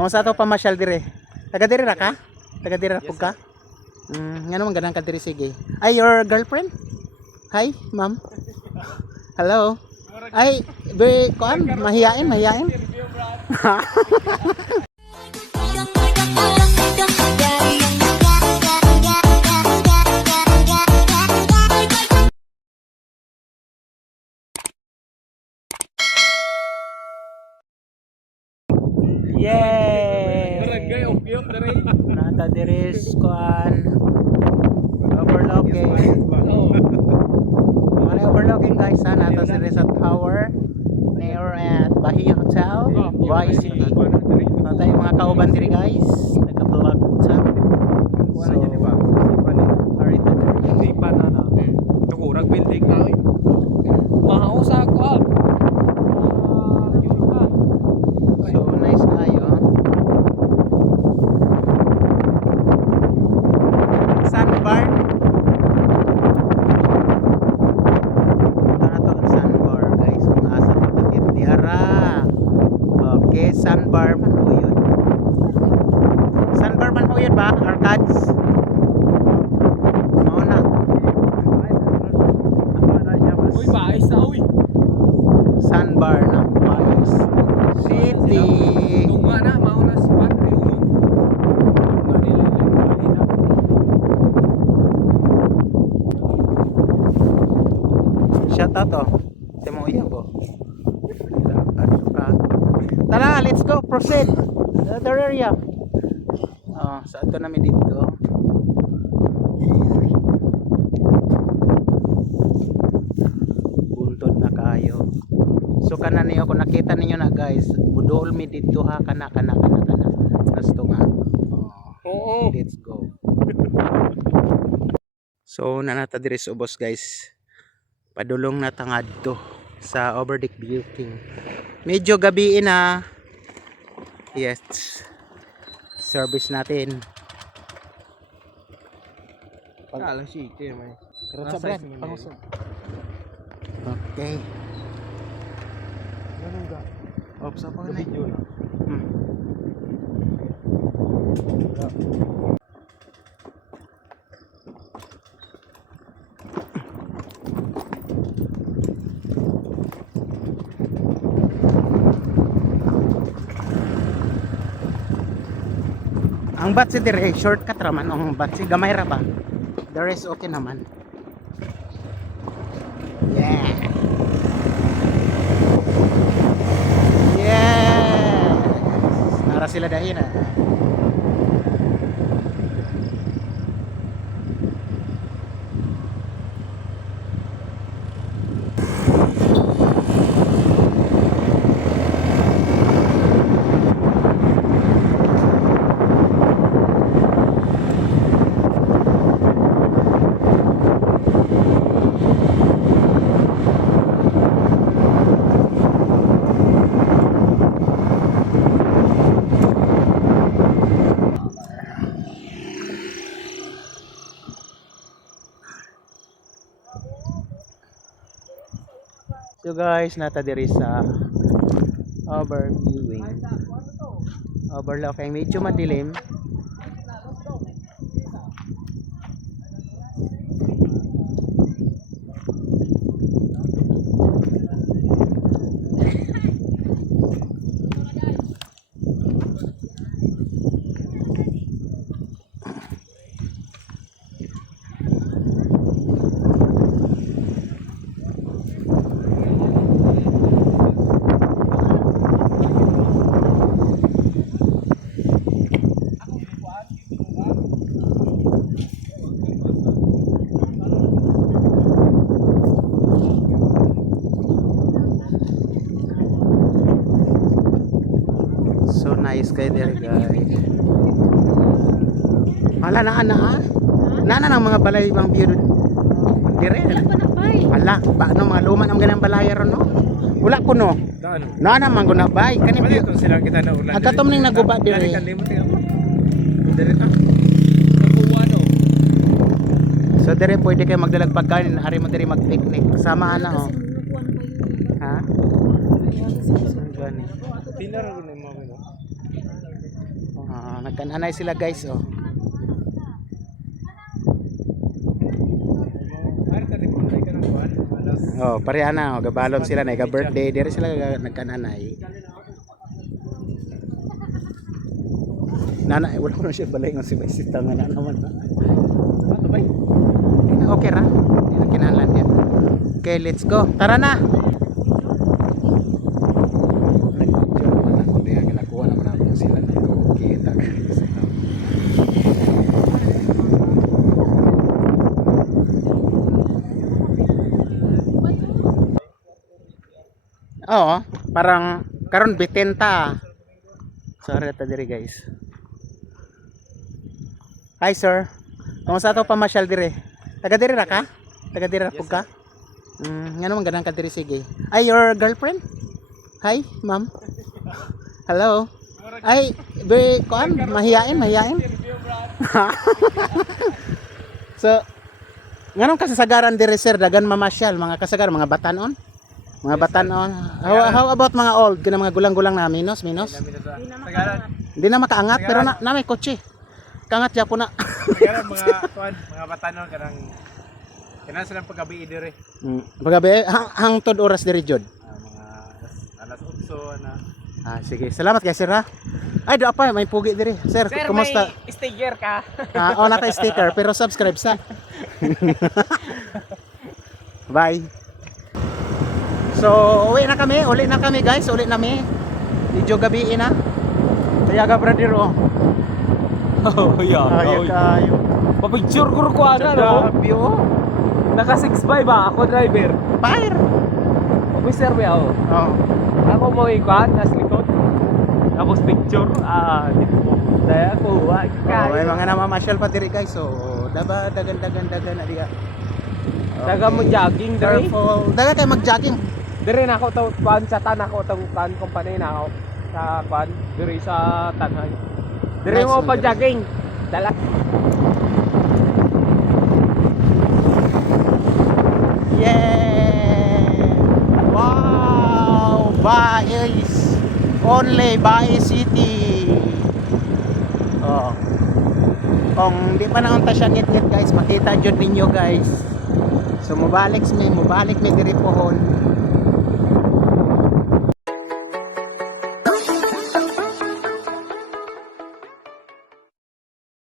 Kamusta to pamasyal dire? Taga dire ra ka? Taga dire ra pug ka? Nga naman ganang ka dire sige. Ay, your girlfriend? Hi, ma'am. Hello. Ay, be kuan, mahiyain. Yay! Barangay Okyo dari. Nata diris kuan overlooking. Mana overlooking guys ha, nata sa Resort Tower near at Bahia Hotel, YC. Nata yung mga kauban diri guys, naka-vlog sa. So, arito Hindi pa na na. Tukurag building na. Mahao sa ako. So nice kayo. Sandbar. Punta na to ang sandbar guys. Kung asa to takit diara. Okay, sandbar man ho yun. Sandbar man ho yun ba? Arcades? Oo na. Uy, baes na uy. Sandbar ng Paris City. Tunga na, mauna si Padre. Tunga nila na. Shout out to. Temo iya ko. Tara, let's go. Proceed. Other area. Oh, sa ato namin dito. Buntod na kayo. So kana niyo kung nakita ninyo na guys, budol mi dito ha kana. Nasto nga. Oo. Let's go. So nanata diri sa ubos guys. Padulong na tangad to sa overdeck building. Medyo gabiin na. Yes. Service natin. Alas city may. Okay. Ganun ga. Ops ako na. Video na. Ang batsi dire shortcut raman ang batsi gamay ra ba? The rest okay naman. Yeah. Yeah. Nara sila dahin ah. So guys, nata diri sa overviewing. Overlooking, medyo madilim. So nice kayo there guys. Wala na ng mga balay ibang view dire. Wala, paano mga luma ng ganang balay ron no? Wala ko no. Daan. Na naman ko na bay kani Ano ito sila kita na ulan. Agatom ning naguba dire. Kalimot mo. Dire ta. Naguwano. So dire pwede kayo magdalag pagkain, hari mo dire mag-picnic. Sama na oh. Ha? So gani. Pilar ko na mo. nagkananay sila guys oh. Oh, pareha na oh, gabalon sila na birthday, dire sila nagkananay. Nana, wala ko na siya balay ng si Baisita nga na naman. Ano ba? Okay ra. Kinahanglan niya. Okay, let's go. Tara na. Nag-picture naman ako diya ginakuha naman ako sila dito. Kita guys. Oo, parang karon bitenta. Sorry ta diri guys. Hi sir. Kamusta to pamasyal dire? Taga diri ra ka? Taga diri ra pug ka? Ngano man ganang ka diri sige. Ay your girlfriend? Hi, ma'am. Hello. Ay, be kuan mahiyain. So, nganong kasagaran diri sir dagan mamasyal mga kasagaran mga batanon? Mga batanon. How about mga old? Kina mga gulang-gulang na minus? Hindi na makaangat pero na may kotse. Kangat siya po na. Kaya mga batanon kanang kinahanglan silang paggabi dire. Paggabi hangtod oras diri jud. Mga alas 8 na. Sige. Salamat kay sir ha. Ay do pa may pugi diri. Sir, kumusta? May sticker ka. Naka sticker pero subscribe sa. Bye. So, uli na kami guys, uli na kami. Medyo gabi na. Kaya ka brother oh. Oh, Ayo kayo. Pa-picture ko ana no. Grabe oh. Naka 6'5" ba ako driver. Fire. Officer ba ako? Oh. Ako mo ikuan nas likod. Tapos picture dito po. Daya ko May mga namamasyal pa diri guys. So, dagan na diya. Daga mo jogging dire. Careful. Daga kay mag-jogging. Dire na ako to kuan sa tan ako tong kuan company na ako sa kuan dire sa Tanhay. Dire Nice mo one, pa dire. jogging. Dala. Yeah! Wow! Bais! Only Bais City! Oh. Kung di pa naunta siya ngit-ngit guys, makita jud ninyo guys. So mubalik mi diri pohon.